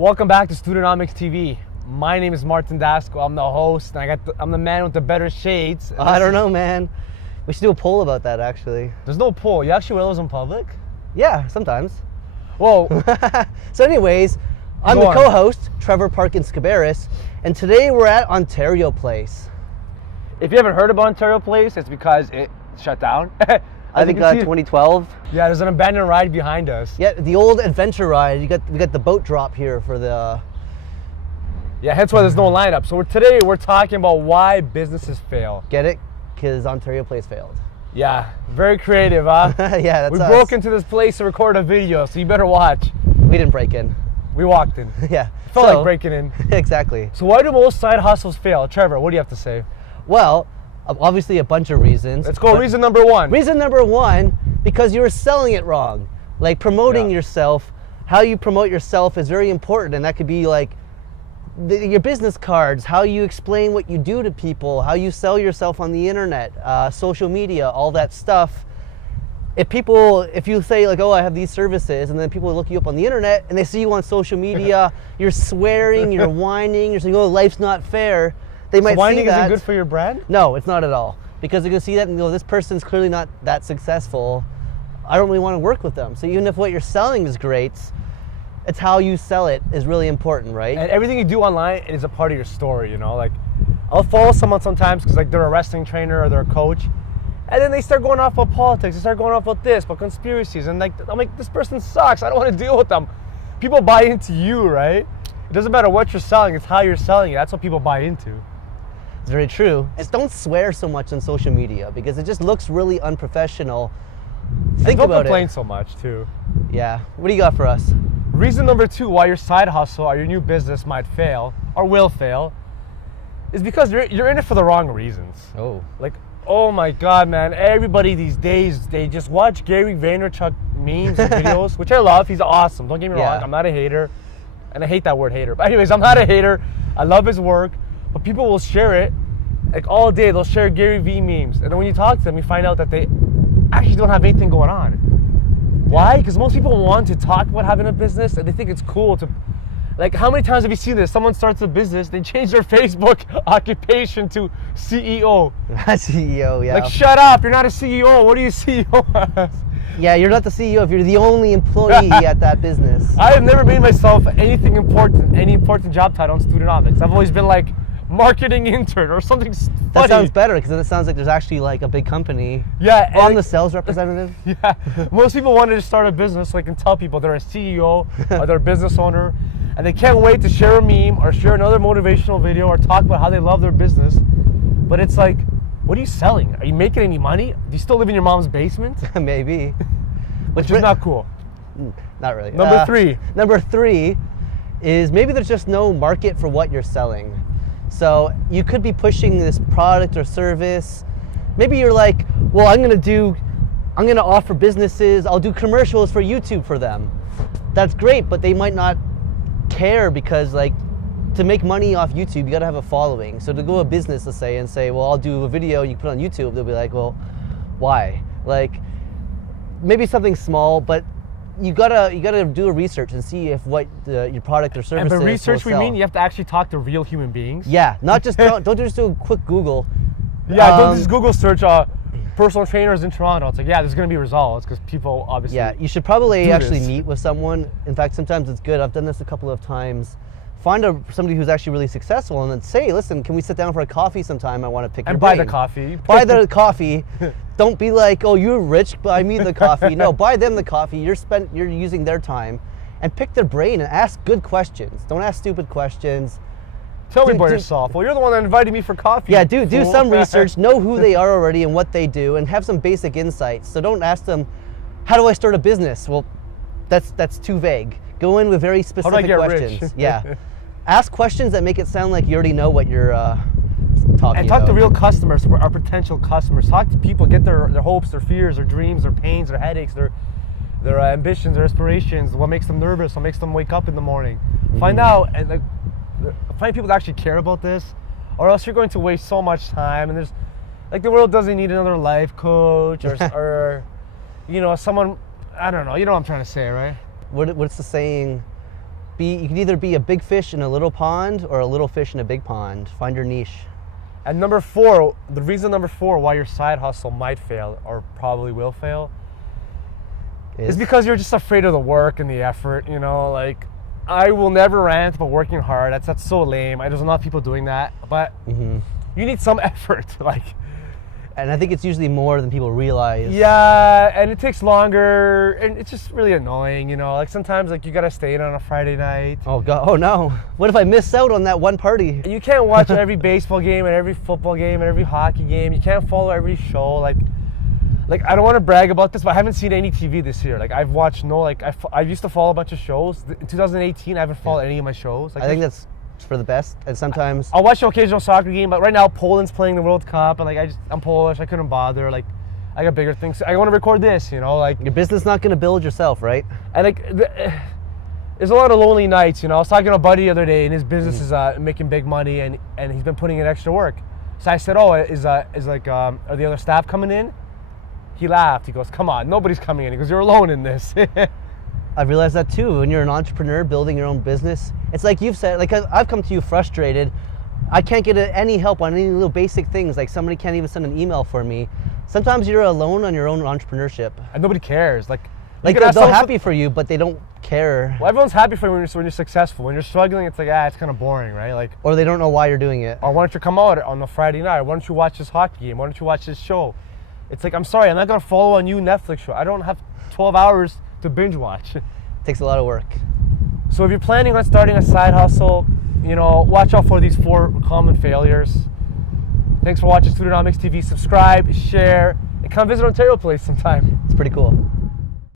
Welcome back to Studentomics TV. My name is Martin Dasco. I'm the host, and I'm the man with the better shades. I don't know, man. We should do a poll about that, actually. There's no poll. You actually wear those in public? Yeah, sometimes. Whoa. So anyways, I'm the co-host, Trevor Parkins Cabarrus, and today we're at Ontario Place. If you haven't heard about Ontario Place, it's because it shut down. I think 2012. Yeah, there's an abandoned ride behind us. Yeah, the old adventure ride. We got the boat drop here for the... Yeah, hence why there's no lineup. So today we're talking about why businesses fail. Get it? Because Ontario Place failed. Yeah, very creative, huh? Yeah, that's We us. broke into this place to record a video, so you better watch. We didn't break in. We walked in. Yeah. Felt like breaking in. Exactly. So why do most side hustles fail? Trevor, what do you have to say? Well, obviously a bunch of reasons. Let's go. Reason number one. Reason number one, because you were selling it wrong. Like promoting yourself, how you promote yourself is very important, and that could be like your business cards, how you explain what you do to people, how you sell yourself on the internet, social media, all that stuff. If you say like, oh, I have these services, and then people look you up on the internet and they see you on social media, you're swearing, you're whining, you're saying, oh, life's not fair. They might see that. Whining isn't good for your brand? No, it's not at all. Because they're going to see that and go, this person's clearly not that successful. I don't really want to work with them. So even if what you're selling is great, it's how you sell it is really important, right? And everything you do online is a part of your story, you know? Like, I'll follow someone sometimes because like they're a wrestling trainer or they're a coach, and then they start going off about politics, they start going off about this, about conspiracies, and like, I'm like, this person sucks, I don't want to deal with them. People buy into you, right? It doesn't matter what you're selling, it's how you're selling it. That's what people buy into. It's very true. Just don't swear so much on social media because it just looks really unprofessional. Think don't about complain it. so much too. Yeah. What do you got for us? Reason number two why your side hustle or your new business might fail or will fail is because you're in it for the wrong reasons. Oh. Like, oh my God, man, everybody these days, they just watch Gary Vaynerchuk memes and videos, which I love. He's awesome. Don't get me wrong. I'm not a hater. And I hate that word hater. But anyways, I'm not a hater. I love his work. But people will share it like all day. They'll share Gary V memes. And then when you talk to them, you find out that they actually don't have anything going on. Why? Because most people want to talk about having a business and they think it's cool to, like, how many times have you seen this? Someone starts a business, they change their Facebook occupation to CEO. CEO, yeah. Like, shut up, you're not a CEO. What are you CEO as? Yeah, you're not the CEO if you're the only employee at that business. I have never made myself anything important, any important job title in Studentomics. I've always been like marketing intern or something funny. That sounds better because then it sounds like there's actually like a big company. Yeah. I'm the sales representative. Yeah. Most people wanted to start a business so they can tell people they're a CEO or they're a business owner, and they can't wait to share a meme or share another motivational video or talk about how they love their business. But it's like, what are you selling? Are you making any money? Do you still live in your mom's basement? Maybe. Which is not cool. Not really. Number three. Number three is maybe there's just no market for what you're selling. So you could be pushing this product or service. Maybe you're like, well, I'm gonna offer businesses, I'll do commercials for YouTube for them. That's great, but they might not care because like to make money off YouTube, you gotta have a following. So to go a business, let's say, and say, well, I'll do a video you put on YouTube, they'll be like, well, why? Like maybe something small, but you gotta do a research and see if what your product or service is. And by research, will we sell. mean you have to actually talk to real human beings. Yeah, not just don't just do a quick Google. Yeah, don't just Google search personal trainers in Toronto. It's like, yeah, there's gonna be results because people obviously. Yeah, you should probably actually this. meet with someone. In fact, sometimes it's good. I've done this a couple of times. Find somebody who's actually really successful and then say, listen, can we sit down for a coffee sometime? I want to pick your brain. And buy the coffee. Buy the coffee. Don't be like, oh, you're rich, buy me the coffee. No, buy them the coffee. You're using their time, and pick their brain and ask good questions. Don't ask stupid questions. Tell me about yourself. Well, you're the one that invited me for coffee. Yeah, do some research. Know who they are already and what they do, and have some basic insights. So don't ask them, how do I start a business? Well, that's too vague. Go in with very specific how do I get questions. rich? Yeah. Ask questions that make it sound like you already know what you're talking about. And talk to real customers, our potential customers. Talk to people, get their hopes, their fears, their dreams, their pains, their headaches, their ambitions, their aspirations, what makes them nervous, what makes them wake up in the morning. Find out, and like, find people that actually care about this, or else you're going to waste so much time. And there's, like, the world doesn't need another life coach or you know, someone, I don't know, you know what I'm trying to say, right? What's the saying? You can either be a big fish in a little pond or a little fish in a big pond. Find your niche. And number 4, the reason number 4 why your side hustle might fail or probably will fail is because you're just afraid of the work and the effort, you know, like I will never rant about working hard. That's so lame. There's a lot of people doing that, but you need some effort, like. And I think it's usually more than people realize. Yeah, and it takes longer, and it's just really annoying, you know. Like sometimes, like you gotta stay in on a Friday night. Oh God! Oh no! What if I miss out on that one party? You can't watch every baseball game and every football game and every hockey game. You can't follow every show. Like I don't want to brag about this, but I haven't seen any TV this year. Like I've watched I used to follow a bunch of shows. In 2018, I haven't followed any of my shows. Like, I think that's for the best. And sometimes I'll watch an occasional soccer game, but right now Poland's playing the World Cup, and like I'm Polish. I couldn't bother. Like I got bigger things. I want to record this, you know. Like your business not going to build yourself, right? And like there's a lot of lonely nights, you know. I was talking to a buddy the other day, and his business is making big money, and he's been putting in extra work. So I said, "Oh, are the other staff coming in?" He laughed. He goes, "Come on, nobody's coming in." He goes, "You're alone in this." I realized that too. When you're an entrepreneur building your own business, it's like you've said. Like I've come to you frustrated. I can't get any help on any little basic things. Like somebody can't even send an email for me. Sometimes you're alone on your own entrepreneurship, and nobody cares. Like they're happy for you, but they don't care. Well, everyone's happy for you when you're successful. When you're struggling, it's like it's kind of boring, right? Like, or they don't know why you're doing it. Or why don't you come out on a Friday night? Why don't you watch this hockey game? Why don't you watch this show? It's like, I'm sorry, I'm not gonna follow a new Netflix show. I don't have 12 hours to binge watch. It takes a lot of work. So if you're planning on starting a side hustle, you know, watch out for these 4 common failures. Thanks for watching Studenomics TV. Subscribe, share, and come visit Ontario Place sometime. It's pretty cool.